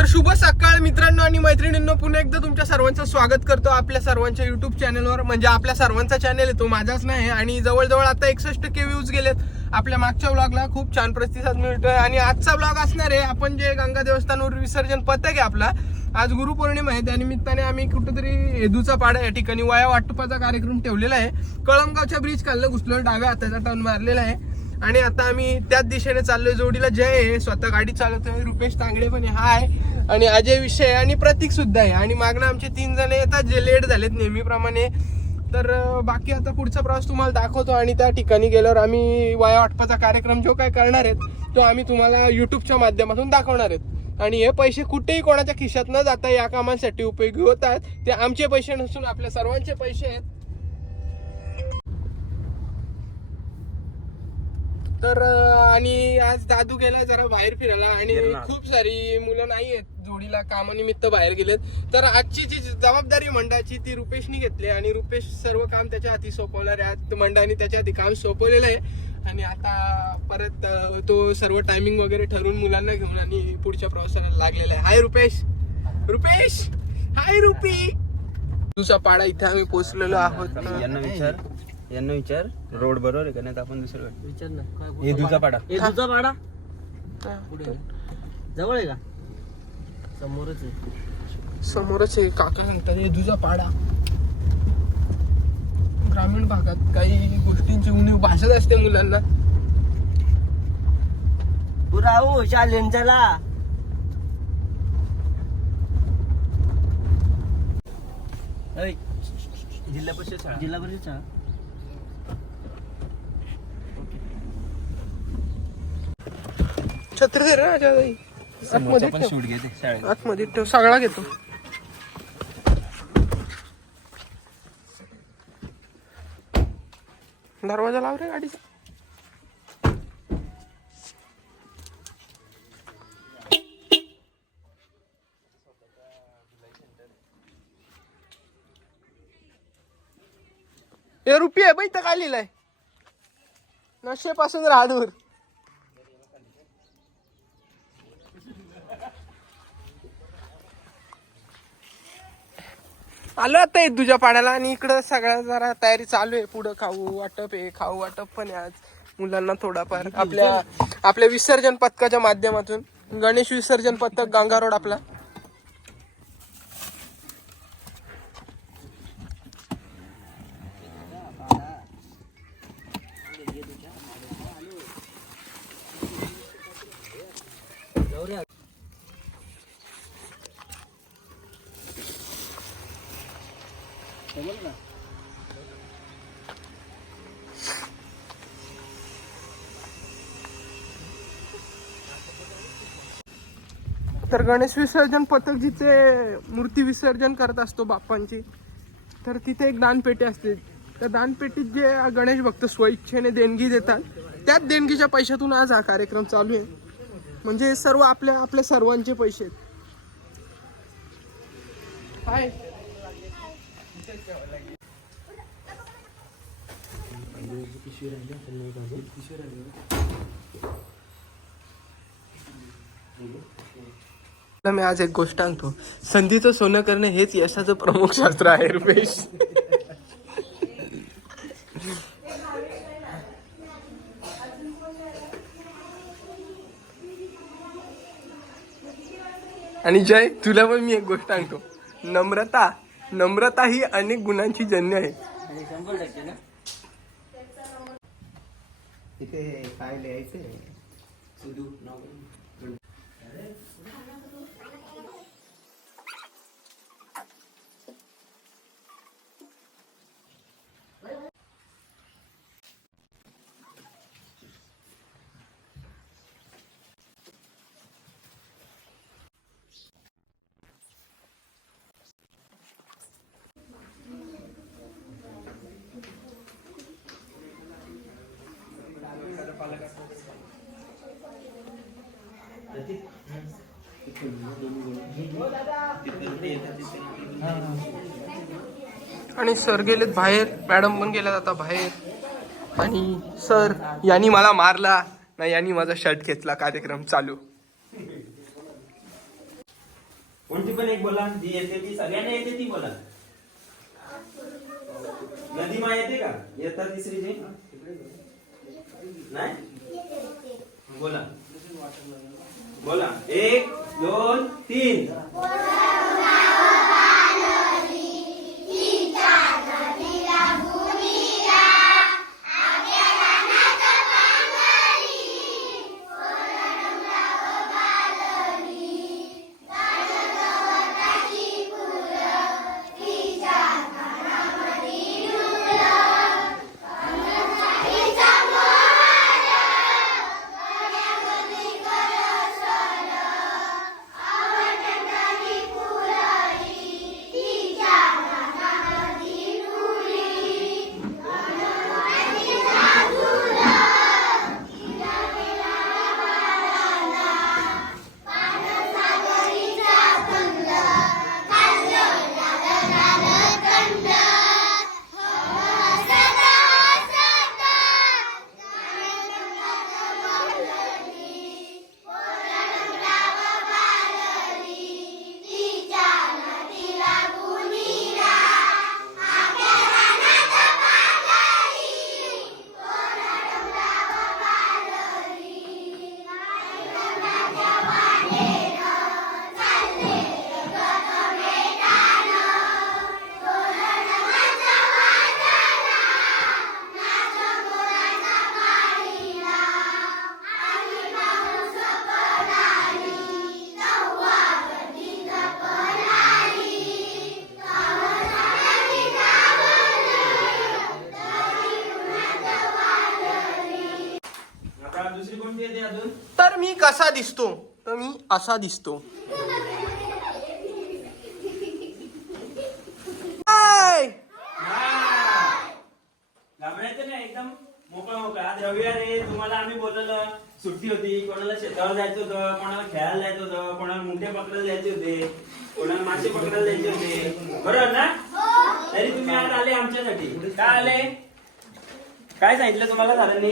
तर शुभ सकाळ मित्रांनो आणि मैत्रिणींनो पुन्हा एकदा तुमच्या सर्वांचं स्वागत करतो आपल्या सर्वांच्या युट्यूब चॅनलवर म्हणजे आपल्या सर्वांचा चॅनल आहे तो माझाच नाही आणि जवळजवळ आता एकसष्ट के व्ह्यूज गेलेत. आपल्या मागच्या ब्लॉगला खूप छान प्रतिसाद मिळतोय. आणि आजचा ब्लॉग असणार आहे आपण जे गंगा देवस्थानवर विसर्जन पथक आहे आपला आज गुरुपौर्णिमा आहे. त्यानिमित्ताने आम्ही कुठेतरी हेदूचा पाडा या ठिकाणी वाया वाटपाचा कार्यक्रम ठेवलेला आहे. कळमगावच्या ब्रिज खाल्लं घुसलो डाव्या हाताचा टर्न मारलेला आहे. आणि आता आम्ही त्याच दिशेने चाललोय. जोडीला जय आहे. स्वतः गाडी चालवतोय. रुपेश तांगडे पण हाय. आणि अजय विषय आणि प्रतीक सुद्धा आहे. आणि मागणं आमचे तीन जण येतात जे लेट झालेत नेहमीप्रमाणे. तर बाकी आता पुढचा प्रवास तुम्हाला दाखवतो आणि त्या ठिकाणी गेल्यावर आम्ही वाया वाटपाचा कार्यक्रम जो काय करणार आहेत तो आम्ही तुम्हाला युट्यूबच्या माध्यमातून दाखवणार आहेत. आणि हे पैसे कुठेही कोणाच्या खिशात न जाता या कामांसाठी उपयोगी होतात. ते आमचे पैसे नसून आपल्या सर्वांचे पैसे आहेत. तर आणि आज दादू गेला जरा बाहेर फिरायला आणि खूप सारी मुलं नाही आहेत जोडीला कामानिमित्त बाहेर गेलेत. तर आजची जी जबाबदारी मंडळाची ती रुपेशनी घेतली आणि रुपेश सर्व काम त्याच्या हाती सोपवणार आहे. आज मंडळाने त्याच्या हाती काम सोपवलेलं आहे. आणि आता परत अं, तो सर्व टायमिंग वगैरे ठरवून मुलांना घेऊन आणि पुढच्या प्रवासाला लागलेला आहे. Hi Rupesh. Rupesh. Hi RuPay. तुझा पाडा इथे आम्ही पोहोचलेलो आहोत. यांना विचार. यांना विचार. रोड बरोबर आहे का? नाही तर आपण दुसरं विचार ना. काय हे दुचा पाडा. हे. तुझा पाडा. पुढे जवळ आहे का? समोरच आहे. समोरच आहे. काका सांगतात हे तुझा पाडा. ग्रामीण भागात काही गोष्टींची उणीव भासत असते मुलांना. पुराऊ चालेल चला. जिल्हा परिषद शाळा. जिल्हा परिषद शाळा? छत्री दे रे राजा ताई. आतमध्ये पण ठेव. शूट घेते शाळेत. आतमध्ये ठेव सगळा घेतो. दरवाजा लाव रे गाडीचा. हे रुपये तर काय लिहिलंय? नशेपासून राहा दूर आलो आता तुझ्या पाण्याला आणि इकडं सगळ्या जरा तयारी चालू आहे. पुढं खाऊ वाटप आहे. खाऊ वाटप पण आज. मुलांना थोडाफार आपल्या आपल्या विसर्जन पथकाच्या माध्यमातून. गणेश विसर्जन पथक गंगा रोड आपला. तर गणेश विसर्जन पथक जिथे मूर्ती विसर्जन करत असतो बाप्पांची तर तिथे एक दानपेटी असते. त्या दानपेटीत जे गणेश भक्त स्वइच्छेने देणगी देतात त्याच देणगीच्या पैशातून आज हा कार्यक्रम चालू आहे. म्हणजे हे सर्व आपल्या आपल्या सर्वांचे पैसे आहेत. हाय. मी आज एक गोष्ट सांगतो संधीचं सोनं करणे हेच यशाचं प्रमुख शास्त्र आहे रुपेश. आणि जय तुला पण मी एक गोष्ट सांगतो नम्रता नम्रता ही अनेक गुणांची जन्य आहे. काय लिहायचंय? आणि सर गेलेत बाहेर. मॅडम पण गेल्यात आता बाहेर. आणि सर यांनी मला मारला. नाही यांनी माझा शर्ट घेतला. कार्यक्रम चालू. कोणती पण एक बोला. जी येते ती सगळ्यांना येते ती बोला. नदीमा येते का? येतात तिसरी जी. नाही? असा दिसतो! घाबरायचं नाही एकदम मोकळा मोकळा. आज रविवार आहे तुम्हाला आम्ही बोलवलं सुट्टी होती कोणाला शेतावर जायचं होतं कोणाला खेळायला जायचं होतं कोणाला मुंडे पकडायला जायचे होते कोणाला मासे पकडायला जायचे होते. बरोबर ना? तरी तुम्ही आज आले आमच्यासाठी. काय आले? काय सांगितलं तुम्हाला सरांनी?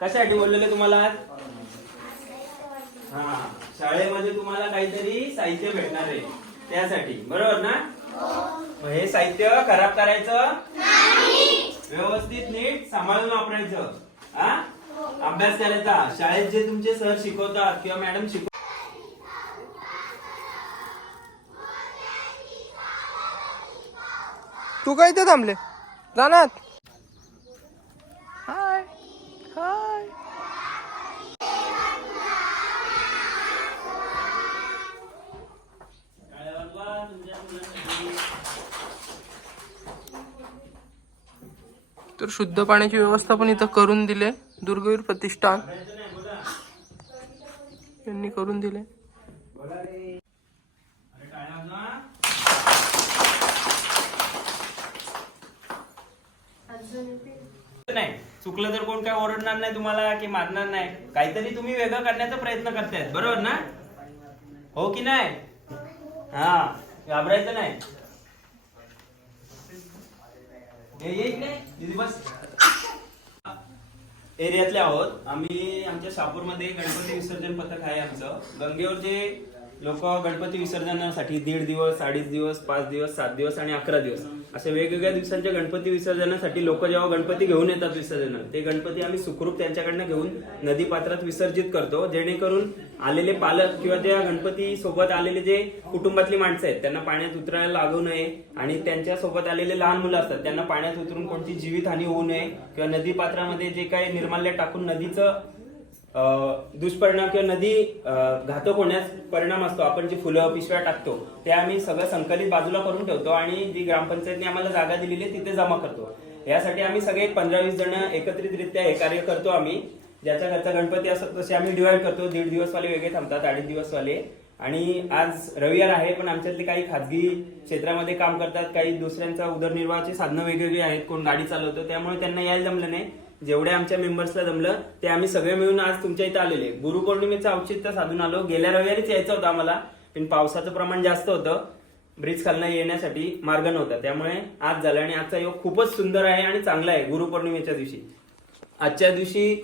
कशासाठी बोललेले तुम्हाला आज हा. शाळेमध्ये तुम्हाला काहीतरी साहित्य भेटणार आहे. त्यासाठी. बरोबर ना? मग हे साहित्य खराब करायचं? व्यवस्थित नीट सांभाळून वापरायचं. हा? अभ्यास करायचा. शाळेत जे तुमचे सर शिकवतात किंवा मॅडम शिकव तू काय इथे थांबले? जाणार तर शुद्ध पाण्याची व्यवस्था पण इथं करून दिले. दुर्गवीर प्रतिष्ठान. यांनी करून दिले. नाही चुकलं तर कोण काय ओरडणार नाही तुम्हाला की मारणार नाही. काहीतरी तुम्ही वेगळं करण्याचा प्रयत्न करतायत बरोबर ना? हो की नाही? हा घाबरायचं नाही ये ये इकडे दीदी बस एरियातले आहोत. आम्ही आमच्या शापूरमध्ये गणपती विसर्जन पथक आहे आमचं. गंगेवर जे लोक गणपती विसर्जनासाठी दीड दिवस अडीच दिवस पाच दिवस सात दिवस आणि अकरा दिवस असे वेगवेगळ्या दिवसांच्या गणपती विसर्जनासाठी लोक जेव्हा गणपती घेऊन येतात विसर्जन ते गणपती आम्ही सुखरूप त्यांच्याकडनं घेऊन नदी पात्रात विसर्जित करतो. जेणेकरून आलेले पालक किंवा त्या गणपती सोबत आलेले जे कुटुंबातली माणसं आहेत त्यांना पाण्यात उतरायला लागू नये आणि त्यांच्यासोबत आलेले लहान मुलं असतात त्यांना पाण्यात उतरून कोणती जीवितहानी होऊ नये किंवा नदी पात्रामध्ये जे काही निर्माल्य टाकून नदीचं दुष्परिणाम किंवा नदी घातक होण्यास परिणाम असतो. आपण जे फुलं पिशव्या टाकतो ते आम्ही सगळं संकलित बाजूला करून ठेवतो आणि जी ग्रामपंचायतने आम्हाला जागा दिलेली आहे तिथे जमा करतो. यासाठी आम्ही सगळे पंधरा वीस जण एकत्रितरित्या हे कार्य करतो आम्ही. ज्याच्या घरचा गणपती असतो तसे आम्ही डिवाइड करतो. दीड दिवसवाले वेगळे थांबतात अडीच दिवसवाले. आणि आज रविवार आहे पण आमच्यातले काही खाजगी क्षेत्रामध्ये काम करतात. काही दुसऱ्यांचा उदरनिर्वाहाची साधनं वेगवेगळी आहेत. कोण गाडी चालवतो त्यामुळे त्यांना यायला जमलं नाही. जेवढ्या आमच्या मेंबर्सला जमलं ते आम्ही सगळे मिळून आज तुमच्या इथं आलेले. गुरुपौर्णिमेचं औचित्य साधून आलो. गेल्या रविवारीच यायचं होतं आम्हाला. पण पावसाचं प्रमाण जास्त होतं. ब्रिज खालनं येण्यासाठी मार्ग नव्हता. त्यामुळे आज झालं आणि आजचा योग खूपच सुंदर आहे आणि चांगला आहे गुरुपौर्णिमेच्या दिवशी. आजच्या दिवशी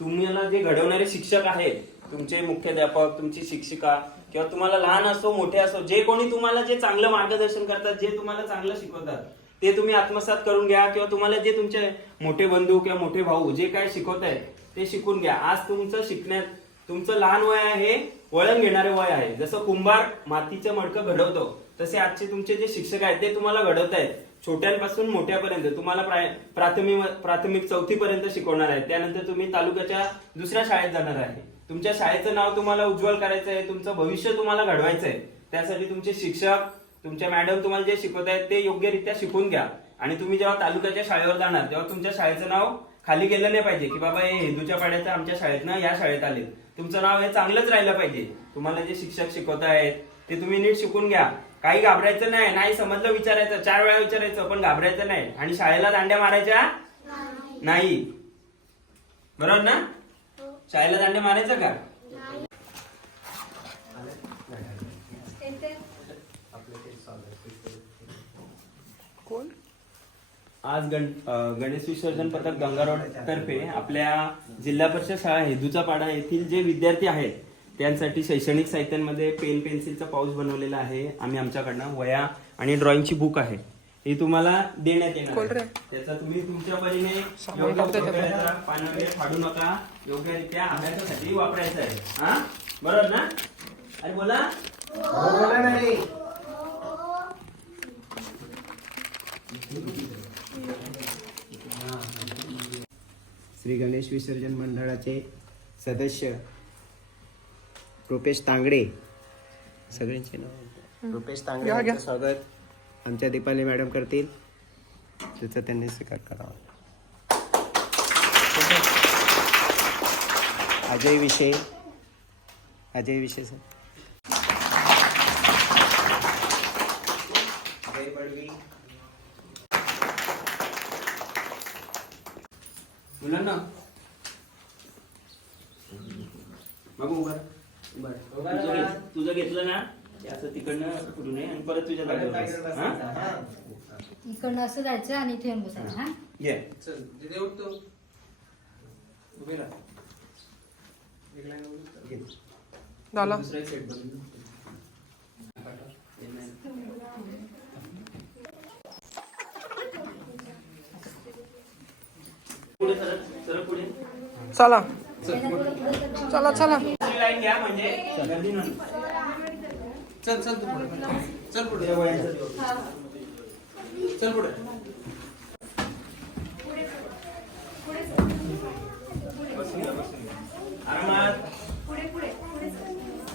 तुम्हाला जे घडवणारे शिक्षक आहेत तुमचे मुख्याध्यापक तुमची शिक्षिका किंवा तुम्हाला लहान असो मोठे असो जे कोणी तुम्हाला जे चांगलं मार्गदर्शन करतात जे तुम्हाला चांगलं शिकवतात ते तुम्ही आत्मसात करून घ्या किंवा तुम्हाला जे तुमचे मोठे बंधू किंवा मोठे भाऊ जे काय शिकवत आहेत ते शिकून घ्या. आज तुमचं शिकण्यात तुमचं लहान वय आहे वळण घेणारे वय आहे. जसं कुंभार मातीचं मडकं घडवतो तसे आजचे तुमचे जे शिक्षक आहेत ते तुम्हाला घडवत आहेत. छोट्यांपासून मोठ्यापर्यंत तुम्हाला प्राथमिक प्राथमिक चौथी पर्यंत शिकवणार आहे त्यानंतर तुम्ही तालुक्याच्या दुसऱ्या शाळेत जाणार आहे. तुमच्या शाळेचं नाव तुम्हाला उज्ज्वल करायचं आहे तुमचं भविष्य तुम्हाला घडवायचं आहे. त्यासाठी तुमचे शिक्षक तुमच्या मॅडम तुम्हाला जे शिकवत आहेत ते योग्यरित्या शिकून घ्या. आणि तुम्ही जेव्हा तालुक्याच्या शाळेवर जाणार तेव्हा तुमच्या शाळेचं नाव खाली गेलं नाही पाहिजे की बाबा हे हिंदूच्या पाड्याचं आमच्या शाळेतनं या शाळेत आले. तुमचं नाव हे चांगलंच राहिलं पाहिजे. तुम्हाला जे शिक्षक शिकवत आहेत ते तुम्ही नीट शिकून घ्या. काही घाबरायचं नाही नाही समजलं विचारायचं चार वेळा विचारायचं पण घाबरायचं नाही. आणि शाळेला दांड्या मारायच्या? नाही. बरोबर ना? शाळेला दांड्या मारायचं का? आज गण गणेश विसर्जन पथक गंगारोड तर्फे आपल्या जिल्हा परिषद शाळा हेदूचा पाडा येथील जे विद्यार्थी आहेत त्यांसाठी शैक्षणिक साहित्यांमध्ये पेन पेन्सिलचा पाऊच बनवलेला आहे. आम्ही आमच्याकडनं वया आणि ड्रॉइंगची बुक आहे. ही तुम्हाला देण्यात येणार? आहे. त्याचा तुम्ही तुमच्या परीने योग्य पानं वगैरे फाडू नका. योग्यरित्या अभ्यासासाठी वापरायचं आहे. हा? बरोबर ना? अरे बोला. श्री गणेश विसर्जन मंडळाचे सदस्य रुपेश तांगडे. सगळ्यांचे नाव रुपेश तांगडे. यांचं स्वागत. आमच्या दीपाली मॅडम करतील. त्याचा त्यांनी स्वीकार करावा. अजय विषय. अजय विषय सर. अजय पडवी मुलांना बाबू उभा राहा. उभा राहा. तुझं घे- तुझं घेतलं ना ते असं तिकडनं पुढे नये आणि परत तुझ्या जागेवर बस. हा? इकडनं असं जायचं आणि इथे येऊन बसायचं हा घे चल जिथे उठतो उभे राहा. झाला दुसरा एक set बघ. येत नाही. पुढे सरक सरक पुढे चला. चला चला दुसरी लाईन घ्या म्हणजे. चल चल तू पुढे. चल पुढे. चल पुढे.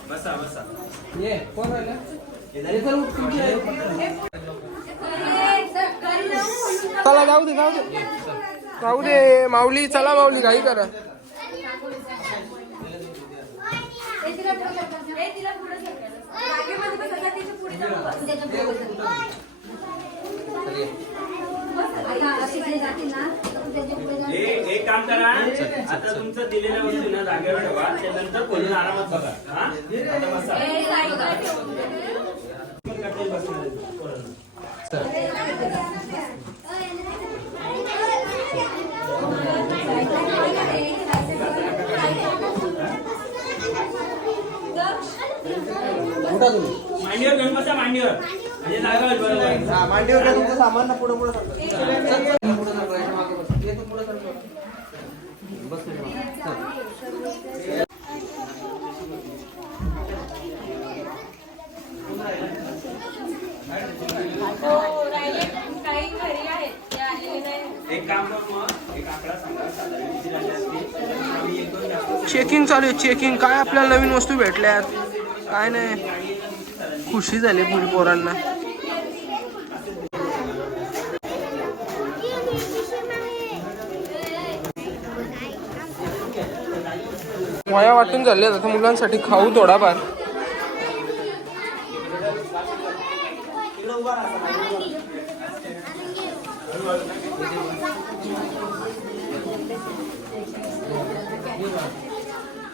बसा बसा. ये कोण राहिला? हे झाले? चला जाऊ दे जाऊ दे. जाऊ दे माऊली चला माऊली करा काही जातील ना तर त्याच्या पुढे जाऊन- एक एक काम करा आता तुमचं दिलेल्या वस्तू ना जागेवर ठेवा त्यानंतर खोलून आरामात बघा हा? आता बसा. बसणार आहे. पोरांनो. मांडीवर घेऊन बसा मांडीवर. म्हणजे जागा होईल बरोबर. मांडीवर घ्या तुमचं सामान ना पुढे पुढे एक काम कर मग. एक आकडा सांगा साधारण किती राहिले असतील? आम्ही एक दोन जास्त चेकिंग चालू आहे चेकिंग काय आपल्याला नवीन वस्तू भेटल्यात? काय नाही. खुशी झाली पुरी पोरांना. वया वाटून झाले आता मुलांसाठी खाऊ थोडाफार.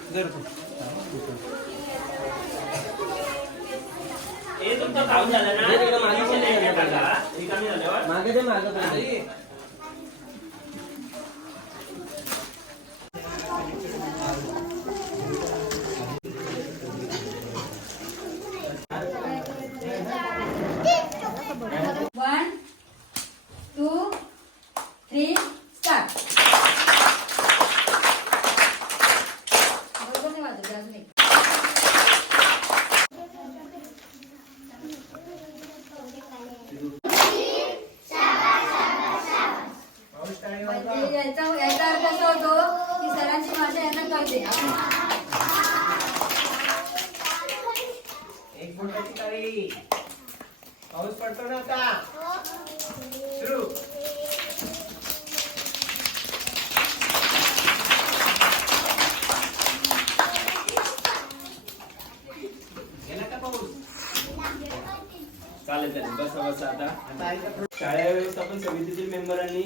Gracias तुमचं काम झालं ना मागे रिकामी झाल्यावर मागे ते मागे पाऊस पडतो ना आता? सुरू गेला का पाऊस चालेल चालेल. बस बस आता? शाळा व्यवस्थापन समितीतील मेंबरांनी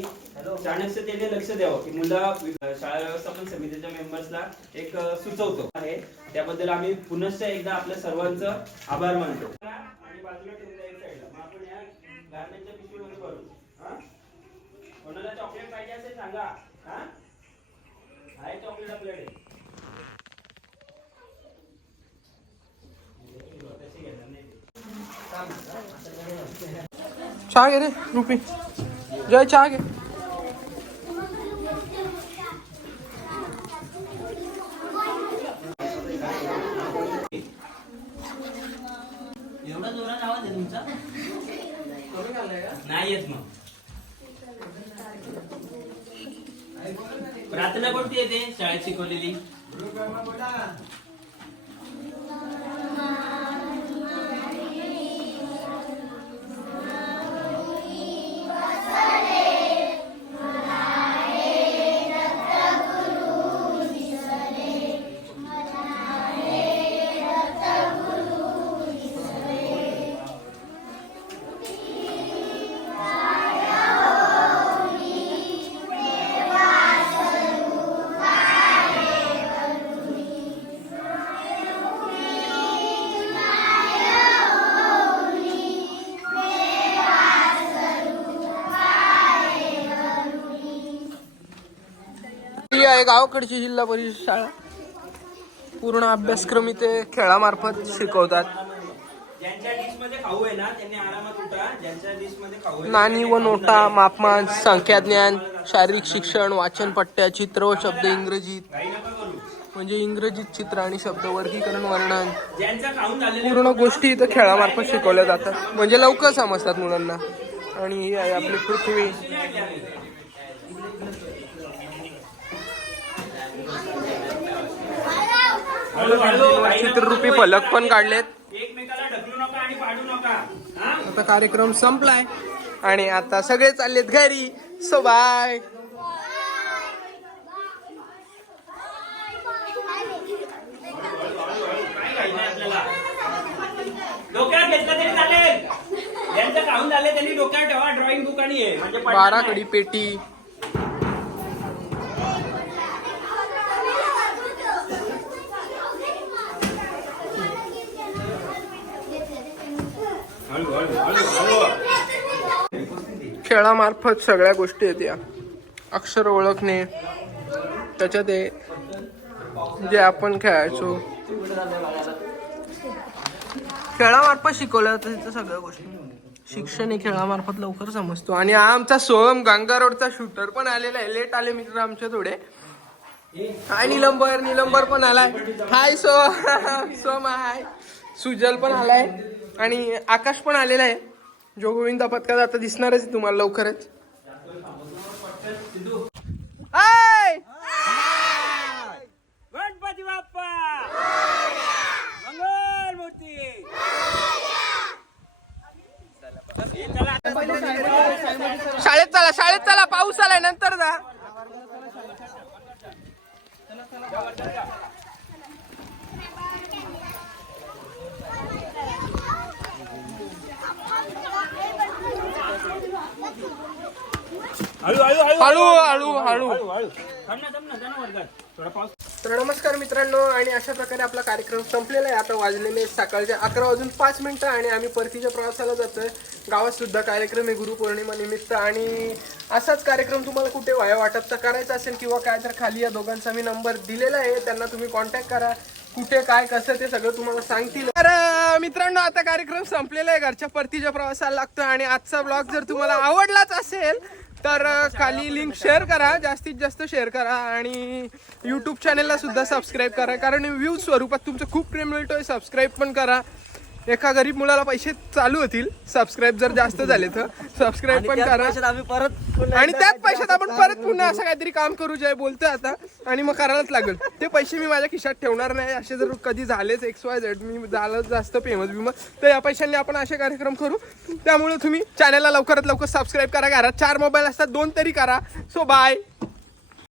चाणक्यतेने लक्ष द्यावं की मुलं शाळा व्यवस्थापन समितीच्या मेंबर्सला एक सुचवतो. आहे. त्याबद्दल आम्ही पुनश्च एकदा आपल्या सर्वांचं आभार मानतो. आणि बाजूला ठेवून द्या एक साईडला. मग आपण या गार्मेंटच्या पिशवीमध्ये भरू. हा? कोणाला चॉकलेट पाहिजे असेल सांगा. हा? आहे चॉकलेट आपल्याकडे तशी घेणार नाही ते. चहा घे रे रुपी. जय चहा घे. एवढा जोरात आवाज आहे तुमचा? नाही येत मग. प्रार्थना कोणती येते शाळेत शिकवलेली. गावाकडची जिल्हा परिषद शाळा. पूर्ण अभ्यासक्रम इथे खेळामार्फत शिकवतात. नाणी व नोटा मापमान संख्याज्ञान शारीरिक शिक्षण वाचन पट्ट्या चित्र व शब्द इंग्रजीत. म्हणजे इंग्रजीत चित्र आणि शब्द वर्गीकरण वर्णन. पूर्ण गोष्टी इथं खेळामार्फत शिकवल्या जातात. म्हणजे लवकर समजतात मुलांना. आणि ही आहे आपली पृथ्वी. करू. फलक पण काढलेत हा? आता कार्यक्रम संपलाय. आणि आता सगळे चाललेत घरी. सो बाय काय घायचंय आपल्याला डोक्यात घेतलं तरी चालेल ज्यांचं खाऊन झाले त्यांनी डोक्यात ठेवा ड्रॉइंग बुक आणि हे म्हणजे पडणार बारा नाही. कडी पेटी हळू हळू हळू हळू खेळामार्फत सगळ्या गोष्टी येत्या अक्षर ओळखणे त्याच्यात हे जे आपण खेळायचो. खेळामार्फत शिकवलं जातं तिथं सगळ्या गोष्टी. शिक्षण हे खेळामार्फत लवकर समजतो. आणि हा आमचा सोहम गंगा रोडचा शूटर पण आलेला आहे. लेट आले मित्र आमचे थोडे. हाय निलंबर निलंबर पण आलाय. हाय सो सोम हाय. सुजल पण आलाय. आणि आकाश पण आलेला आहे. जो गोविंदा पथकात आता दिसणारच आहे तुम्हाला लवकरच. हाय गणपती बाप्पा! मंगल मूर्ती! शाळेत चला शाळेत चला पाऊस आलाय नंतर जा हळू हळू हळू. तर नमस्कार मित्रांनो आणि अशा प्रकारे आपला कार्यक्रम संपलेला आहे. आता वाजलेले सकाळचे अकरा वाजून पाच मिनिटं आणि आम्ही परतीच्या प्रवासाला जातोय. गावात सुद्धा कार्यक्रम आहे गुरुपौर्णिमा निमित्त. आणि असाच कार्यक्रम तुम्हाला कुठे वाया वाटपचा करायचा असेल किंवा काय तर खाली या दोघांचा मी नंबर दिलेला आहे. त्यांना तुम्ही कॉन्टॅक्ट करा. कुठे काय कसं ते सगळं तुम्हाला सांगतील. तर मित्रांनो आता कार्यक्रम संपलेला आहे. घरच्या परतीच्या प्रवासाला लागतो आणि आजचा ब्लॉग जर तुम्हाला आवडलाच असेल तर खाली लिंक शेअर करा जास्तीत जास्त शेअर करा आणि यूट्यूब चॅनलला सुद्धा सबस्क्राईब करा. कारण व्ह्यूज स्वरूपात तुमचं खूप प्रेम मिळतोय सबस्क्राईब पण करा. एका गरीब मुलाला पैसे चालू होतील. सबस्क्राईब जर जास्त झाले तर सबस्क्राईब पण करा. आम्ही परत आणि त्याच पैशात आपण परत पुन्हा असं काहीतरी काम करू जे बोलतोय आता आणि मग करायलाच लागेल. ते पैसे मी माझ्या खिशात ठेवणार नाही. असे जर कधी झालेच एक्स वाय झेड मी झालं जास्त फेमस बिमस तर या पैशांनी आपण असे कार्यक्रम करू. त्यामुळे तुम्ही चॅनलला लवकरात लवकर सबस्क्राईब करा. घरात चार मोबाईल असतात दोन तरी करा. So bye